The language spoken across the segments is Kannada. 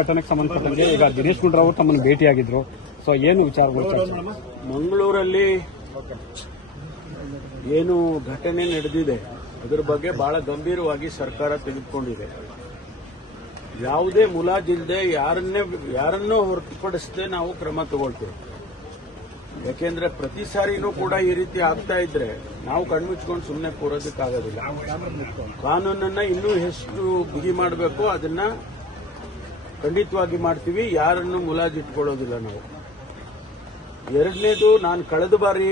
ಘಟನೆಗೆ ಸಂಬಂಧಪಟ್ಟಂಗೆ ಈಗ ದಿನೇಶ್ ಗುಂಡೂರಾವ್ ತಮ್ಮನ್ನು ಭೇಟಿಯಾಗಿದ್ರು. ಸೊ ಏನು ವಿಚಾರಗಳು? ಮಂಗಳೂರಲ್ಲಿ ಏನು ಘಟನೆ ನಡೆದಿದೆ ಅದರ ಬಗ್ಗೆ ಬಹಳ ಗಂಭೀರವಾಗಿ ಸರ್ಕಾರ ತೆಗೆದುಕೊಂಡಿದೆ. ಯಾವುದೇ ಮುಲಾಜಿಲ್ಲದೆ ಯಾರನ್ನೂ ಹೊರತುಪಡಿಸದೆ ನಾವು ಕ್ರಮ ತಗೊಳ್ತೇವೆ. ಯಾಕೆಂದ್ರೆ ಪ್ರತಿ ಸಾರಿನೂ ಕೂಡ ಈ ರೀತಿ ಆಗ್ತಾ ಇದ್ರೆ ನಾವು ಕಣ್ಮುಚ್ಕೊಂಡು ಸುಮ್ಮನೆ ಕೂರೋದಕ್ಕಾಗೋದಿಲ್ಲ. ಕಾನೂನನ್ನ ಇನ್ನೂ ಎಷ್ಟು ಬಿಗಿ ಮಾಡಬೇಕು ಅದನ್ನ ಖಂಡಿತವಾಗಿ ಮಾಡ್ತೀವಿ. ಯಾರನ್ನು ಮುಲಾಜಿಟ್ಕೊಳ್ಳೋದಿಲ್ಲ ನಾವು. ಎರಡನೇದು, ನಾನು ಕಳೆದ ಬಾರಿ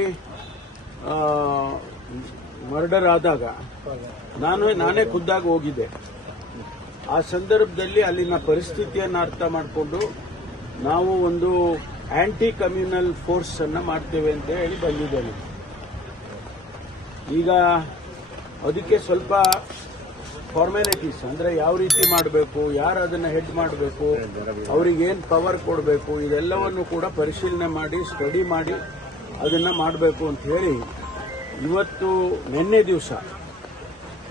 ಮರ್ಡರ್ ಆದಾಗ ನಾನೇ ಖುದ್ದಾಗಿ ಹೋಗಿದ್ದೆ. ಆ ಸಂದರ್ಭದಲ್ಲಿ ಅಲ್ಲಿನ ಪರಿಸ್ಥಿತಿಯನ್ನು ಅರ್ಥ ಮಾಡಿಕೊಂಡು ನಾವು ಒಂದು ಆಂಟಿ ಕಮ್ಯುನಲ್ ಫೋರ್ಸ್ ಅನ್ನ ಮಾಡ್ತೇವೆ ಅಂತ ಹೇಳಿ ಬಂದಿದ್ದೇನೆ. ಈಗ ಅದಕ್ಕೆ ಸ್ವಲ್ಪ ಫಾರ್ಮ್ಯಾಲಿಟೀಸ್ ಅಂದ್ರೆ ಯಾವ ರೀತಿ ಮಾಡಬೇಕು, ಯಾರು ಅದನ್ನ ಹೆಡ್ ಮಾಡಬೇಕು, ಅವರಿಗೆ ಏನು ಪವರ್ ಕೊಡಬೇಕು, ಇದೆಲ್ಲವನ್ನು ಕೂಡ ಪರಿಶೀಲನೆ ಮಾಡಿ ಸ್ಟಡಿ ಮಾಡಿ ಅದನ್ನ ಮಾಡಬೇಕು ಅಂತ ಹೇಳಿ ಇವತ್ತು ನಿನ್ನೆ ದಿವಸ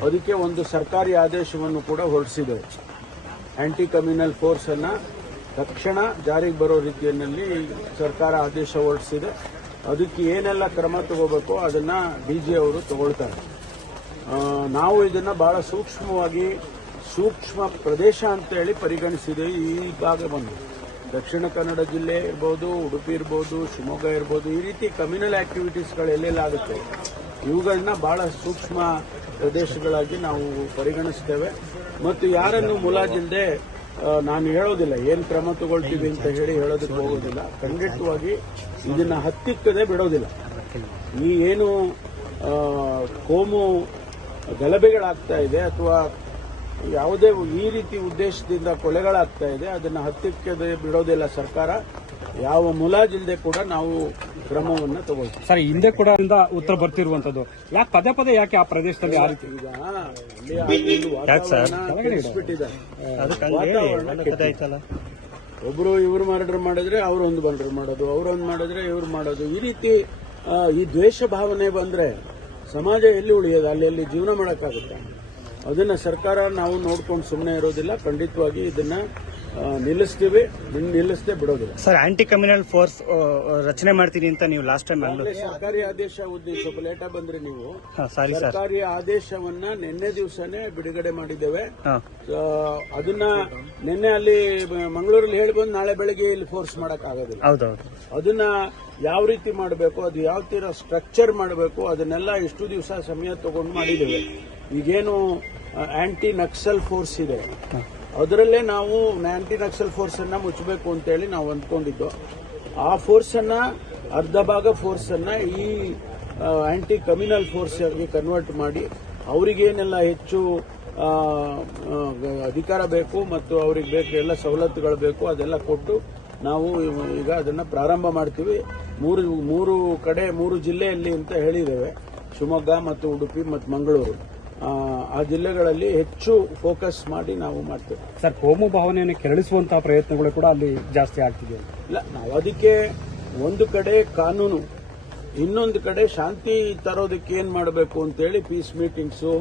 ಅದಕ್ಕೆ ಒಂದು ಸರ್ಕಾರಿ ಆದೇಶವನ್ನು ಕೂಡ ಹೊರಡಿಸಿದೆ. ಆಂಟಿ ಕಮ್ಯುನಲ್ ಫೋರ್ಸ್ ಅನ್ನ ತಕ್ಷಣ ಜಾರಿಗೆ ಬರೋ ರೀತಿಯಲ್ಲಿ ಸರ್ಕಾರ ಆದೇಶ ಹೊರಡಿಸಿದೆ. ಅದಕ್ಕೆ ಏನೆಲ್ಲ ಕ್ರಮ ತಗೋಬೇಕೋ ಅದನ್ನ ಡಿಜಿ ಅವರು ತಗೊಳ್ತಾರೆ. ನಾವು ಇದನ್ನ ಬಹಳ ಸೂಕ್ಷ್ಮ ಪ್ರದೇಶ ಅಂತ ಹೇಳಿ ಪರಿಗಣಿಸಿದೆ. ಈ ಭಾಗ ಬಂದು ದಕ್ಷಿಣ ಕನ್ನಡ ಜಿಲ್ಲೆ ಇರ್ಬೋದು, ಉಡುಪಿ ಇರ್ಬೋದು, ಶಿವಮೊಗ್ಗ ಇರ್ಬೋದು, ಈ ರೀತಿ ಕಮ್ಯುನಲ್ ಆಕ್ಟಿವಿಟೀಸ್ಗಳು ಎಲ್ಲೆಲ್ಲ ಆಗುತ್ತೆ ಇವುಗಳನ್ನ ಬಹಳ ಸೂಕ್ಷ್ಮ ಪ್ರದೇಶಗಳಾಗಿ ನಾವು ಪರಿಗಣಿಸ್ತೇವೆ. ಮತ್ತು ಯಾರನ್ನು ಮುಲಾಜಿಲ್ಲದೆ ನಾನು ಹೇಳೋದಿಲ್ಲ ಏನು ಕ್ರಮ ತಗೊಳ್ತೀವಿ ಅಂತ ಹೇಳಿ ಹೇಳೋದಕ್ಕೆ ಹೋಗೋದಿಲ್ಲ. ಖಂಡಿತವಾಗಿ ಇದನ್ನ ಹತ್ತಿಕ್ಕದೆ ಬಿಡೋದಿಲ್ಲ. ಈ ಏನು ಕೋಮು ಗಲಭೆಗಳಾಗ್ತಾ ಇದೆ ಅಥವಾ ಯಾವುದೇ ಈ ರೀತಿ ಉದ್ದೇಶದಿಂದ ಕೊಲೆಗಳಾಗ್ತಾ ಇದೆ ಅದನ್ನ ಹತ್ತಿಕ್ಕದೆ ಬಿಡೋದಿಲ್ಲ ಸರ್ಕಾರ. ಯಾವ ಮುಲಾಜಿಲ್ಲದೆ ಕೂಡ ನಾವು ಕ್ರಮವನ್ನು ತಗೊಳ್ತೀವಿ. ಸರ್, ಹಿಂದೆ ಕೂಡ ಉತ್ತರ ಬರ್ತಿರುವಂತದ್ದು ಯಾಕೆ ಪದೇ ಯಾಕೆ ಆ ಪ್ರದೇಶದಲ್ಲಿ ಆ ರೀತಿ ಒಬ್ರು ಇವ್ರು ಮರ್ಡರ್ ಮಾಡಿದ್ರೆ ಅವರೊಂದು ಮರ್ಡರ್ ಮಾಡೋದು, ಅವರೊಂದು ಮಾಡಿದ್ರೆ ಇವ್ರು ಮಾಡೋದು, ಈ ರೀತಿ ಈ ದ್ವೇಷ ಭಾವನೆ ಬಂದ್ರೆ ಸಮಾಜ ಎಲ್ಲಿ ಉಳಿಯೋದು, ಅಲ್ಲಿ ಜೀವನ ಮಾಡೋಕ್ಕಾಗುತ್ತೆ. ಅದನ್ನ ಸರ್ಕಾರ ನಾವು ನೋಡ್ಕೊಂಡು ಸುಮ್ಮನೆ ಇರೋದಿಲ್ಲ. ಖಂಡಿತವಾಗಿ ಇದನ್ನ ನಿಲ್ಲಿಸ್ತೀವಿ, ನಿಲ್ಲಿಸದೆ ಬಿಡೋದಿಲ್ಲ. ಸರ್, ಆಂಟಿ ಕಮ್ಯುನಲ್ ಫೋರ್ಸ್ ರಚನೆ ಮಾಡ್ತೀನಿ ಅಂತ ನೀವು ಲಾಸ್ಟ್ ಟೈಮ್ ಸರ್ಕಾರಿ ಆದೇಶ ಸ್ವಲ್ಪ ಲೇಟ್ ಬಂದ್ರೆ ನೀವು ಸರ್ಕಾರಿ ಆದೇಶವನ್ನ ನಿನ್ನೆ ದಿವಸನೇ ಬಿಡುಗಡೆ ಮಾಡಿದ್ದೇವೆ. ಅದನ್ನ ನಿನ್ನೆ ಅಲ್ಲಿ ಮಂಗಳೂರಲ್ಲಿ ಹೇಳಿ ಬಂದು ನಾಳೆ ಬೆಳಗ್ಗೆ ಇಲ್ಲಿ ಫೋರ್ಸ್ ಮಾಡಕ್ ಆಗೋದಿಲ್ಲ. ಅದನ್ನ ಯಾವ ರೀತಿ ಮಾಡಬೇಕು, ಅದು ಯಾವ ತೀರ ಸ್ಟ್ರಕ್ಚರ್ ಮಾಡಬೇಕು, ಅದನ್ನೆಲ್ಲ ಎಷ್ಟು ದಿವಸ ಸಮಯ ತಗೊಂಡು ಮಾಡಿದ್ದೇವೆ. ಈಗೇನು ಆಂಟಿ ನಕ್ಸಲ್ ಫೋರ್ಸ್ ಇದೆ ಅದರಲ್ಲೇ ನಾವು ಆಂಟಿ ನಕ್ಸಲ್ ಫೋರ್ಸ್ ಅನ್ನ ಮುಚ್ಚಬೇಕು ಅಂತೇಳಿ ನಾವು ಅಂದ್ಕೊಂಡಿದ್ದು. ಆ ಫೋರ್ಸ್ ಅನ್ನ ಅರ್ಧ ಭಾಗ ಫೋರ್ಸ್ ಅನ್ನ ಈ ಆಂಟಿ ಕಮ್ಯುನಲ್ ಫೋರ್ಸ್ ಆಗಿ ಕನ್ವರ್ಟ್ ಮಾಡಿ ಅವರಿಗೇನೆಲ್ಲ ಹೆಚ್ಚು ಅಧಿಕಾರ ಬೇಕು ಮತ್ತು ಅವ್ರಿಗೆ ಬೇಕು ಎಲ್ಲ ಸವಲತ್ತುಗಳು ಬೇಕು ಅದೆಲ್ಲ ಕೊಟ್ಟು ನಾವು ಈಗ ಅದನ್ನ ಪ್ರಾರಂಭ ಮಾಡ್ತೀವಿ. ಮೂರು ಜಿಲ್ಲೆಯಲ್ಲಿ ಅಂತ ಹೇಳಿದ್ದೇವೆ, ಶಿವಮೊಗ್ಗ ಮತ್ತು ಉಡುಪಿ ಮತ್ತು ಮಂಗಳೂರು. ಆ ಜಿಲ್ಲೆಗಳಲ್ಲಿ ಹೆಚ್ಚು ಫೋಕಸ್ ಮಾಡಿ ನಾವು ಮಾಡ್ತೇವೆ. ಸರ್, ಕೋಮು ಭಾವನೆಯನ್ನು ಕೆರಳಿಸುವಂತಹ ಪ್ರಯತ್ನಗಳು ಕೂಡ ಅಲ್ಲಿ ಜಾಸ್ತಿ ಆಗ್ತಿದೆ. ಇಲ್ಲ, ನಾವು ಅದಕ್ಕೆ ಒಂದು ಕಡೆ ಕಾನೂನು, ಇನ್ನೊಂದು ಕಡೆ ಶಾಂತಿ ತರೋದಕ್ಕೆ ಏನ್ ಮಾಡಬೇಕು ಅಂತೇಳಿ ಪೀಸ್ ಮೀಟಿಂಗ್ಸು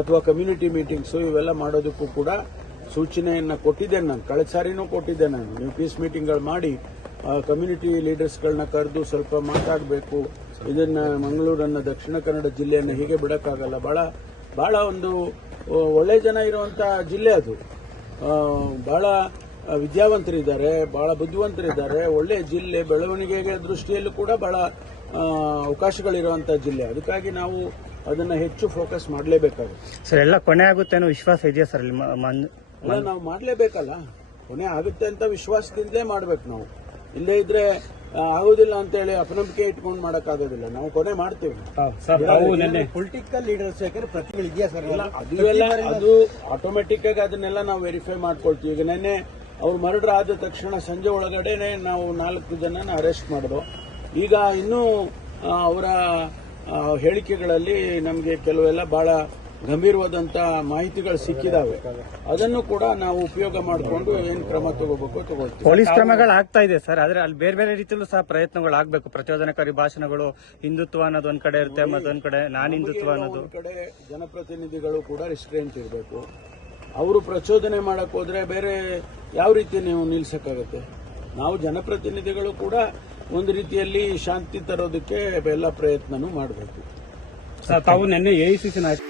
ಅಥವಾ ಕಮ್ಯುನಿಟಿ ಮೀಟಿಂಗ್ಸು ಇವೆಲ್ಲ ಮಾಡೋದಕ್ಕೂ ಕೂಡ ಸೂಚನೆಯನ್ನ ಕೊಟ್ಟಿದ್ದೇನೆ. ನಾನು ಕಳೆದ ಸಾರಿನೂ ಕೊಟ್ಟಿದ್ದೆ. ನೀವು ಪೀಸ್ ಮೀಟಿಂಗ್ಗಳು ಮಾಡಿ ಕಮ್ಯುನಿಟಿ ಲೀಡರ್ಸ್ಗಳನ್ನ ಕರೆದು ಸ್ವಲ್ಪ ಮಾತಾಡಬೇಕು. ಇದನ್ನ ಮಂಗಳೂರನ್ನ, ದಕ್ಷಿಣ ಕನ್ನಡ ಜಿಲ್ಲೆಯನ್ನು ಹೀಗೆ ಬಿಡಕ್ಕಾಗಲ್ಲ. ಬಹಳ ಒಂದು ಒಳ್ಳೆ ಜನ ಇರುವಂತ ಜಿಲ್ಲೆ ಅದು. ಬಹಳ ವಿದ್ಯಾವಂತರಿದ್ದಾರೆ, ಬಹಳ ಬುದ್ಧಿವಂತರಿದ್ದಾರೆ. ಒಳ್ಳೆ ಜಿಲ್ಲೆ, ಬೆಳವಣಿಗೆಗೆ ದೃಷ್ಟಿಯಲ್ಲೂ ಕೂಡ ಬಹಳ ಅವಕಾಶಗಳಿರುವಂತಹ ಜಿಲ್ಲೆ. ಅದಕ್ಕಾಗಿ ನಾವು ಅದನ್ನ ಹೆಚ್ಚು ಫೋಕಸ್ ಮಾಡಲೇಬೇಕಾಗುತ್ತೆ. ಸರ್, ಎಲ್ಲ ಕೊನೆ ಆಗುತ್ತೆ ಅನ್ನೋ ವಿಶ್ವಾಸ ಇದೆಯಾ ಸರ್? ನಾವು ಮಾಡಲೇಬೇಕಲ್ಲ, ಕೊನೆ ಆಗುತ್ತೆ ಅಂತ ವಿಶ್ವಾಸದಿಂದಲೇ ಮಾಡ್ಬೇಕು. ನಾವು ಇಲ್ಲೇ ಇದ್ರೆ ಆಗೋದಿಲ್ಲ ಅಂತ ಹೇಳಿ ಅಪನಂಬಿಕೆ ಇಟ್ಕೊಂಡು ಮಾಡಕ್ಕಾಗೋದಿಲ್ಲ. ನಾವು ಕೊನೆ ಮಾಡ್ತೀವಿ. ಪೊಲಿಟಿಕಲ್ ಲೀಡರ್ಸ್ ಯಾಕಂದ್ರೆ ಪ್ರತಿಗಳಿದೆಯಾ ಸರ್? ಅದು ಆಟೋಮೆಟಿಕ್ ಆಗಿ ಅದನ್ನೆಲ್ಲ ನಾವು ವೆರಿಫೈ ಮಾಡ್ಕೊಳ್ತೀವಿ. ಈಗ ನೆನ್ನೆ ಅವ್ರು ಮರ್ಡರ್ ಆದ ತಕ್ಷಣ ಸಂಜೆ ಒಳಗಡೆನೆ ನಾವು 4 ಜನನ ಅರೆಸ್ಟ್ ಮಾಡಿದ್ವು. ಈಗ ಇನ್ನೂ ಅವರ ಹೇಳಿಕೆಗಳಲ್ಲಿ ನಮಗೆ ಕೆಲವೆಲ್ಲ ಬಹಳ ಗಂಭೀರವಾದಂತ ಮಾಹಿತಿಗಳು ಸಿಕ್ಕಿದಾವೆ. ಅದನ್ನು ಕೂಡ ನಾವು ಉಪಯೋಗ ಮಾಡಿಕೊಂಡು ಏನ್ ಕ್ರಮ ತಗೋಬೇಕು ತಗೊಳ್ತೀವಿ. ಪೊಲೀಸ್ ಕ್ರಮಗಳು ಆಗ್ತಾ ಇದೆ ಸರ್, ಆದ್ರೆ ಅಲ್ಲಿ ಬೇರೆ ರೀತಿಯಲ್ಲೂ ಸಹ ಪ್ರಯತ್ನಗಳು ಆಗ್ಬೇಕು. ಪ್ರಚೋದನಕಾರಿ ಭಾಷಣಗಳು, ಹಿಂದುತ್ವ ಅನ್ನೋದು ಒಂದ್ ಕಡೆ ಇರುತ್ತೆ, ಮತ್ತೊಂದ್ ಕಡೆ ನಾನ್ ಹಿಂದುತ್ವ ಅನ್ನೋದು. ಒಂದ್ ಕಡೆ ಜನಪ್ರತಿನಿಧಿಗಳು ಕೂಡ ರಿಸ್ಟ್ರೆಂಟ್ ಇರಬೇಕು. ಅವರು ಪ್ರಚೋದನೆ ಮಾಡಕ್ ಹೋದ್ರೆ ಬೇರೆ ಯಾವ ರೀತಿ ನೀವು ನಿಲ್ಸಕ್ಕಾಗತ್ತೆ? ನಾವು ಜನಪ್ರತಿನಿಧಿಗಳು ಕೂಡ ಒಂದು ರೀತಿಯಲ್ಲಿ ಶಾಂತಿ ತರೋದಕ್ಕೆ ಎಲ್ಲ ಪ್ರಯತ್ನನೂ ಮಾಡಬೇಕು. ತಾವು ನಿನ್ನೆ AICC ನಾಯಕ